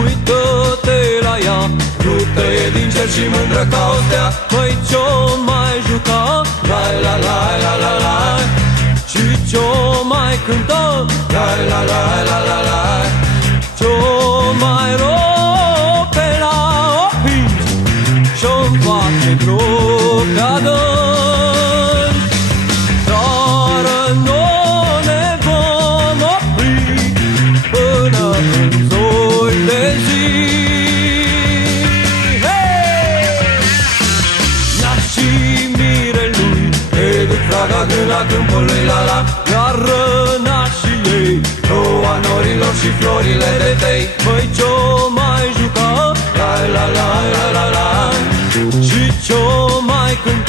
uită-te la ea, luptă e din cer și mândră ca o stea. Păi ce-o mai juca, la la la la la la, și ce-o mai cântă, la la la la la la, ce-o mai rope la opinci, și-o-mi face gropi adânci. Dar nu ne vom opri până în zori de zi. Nașii mirelui te duc fraga la câmpului la la, iar rănașii ei roa norilor și florile de tei. Păi ce-o mai juca, la la la la la la, și ce-o mai cânta,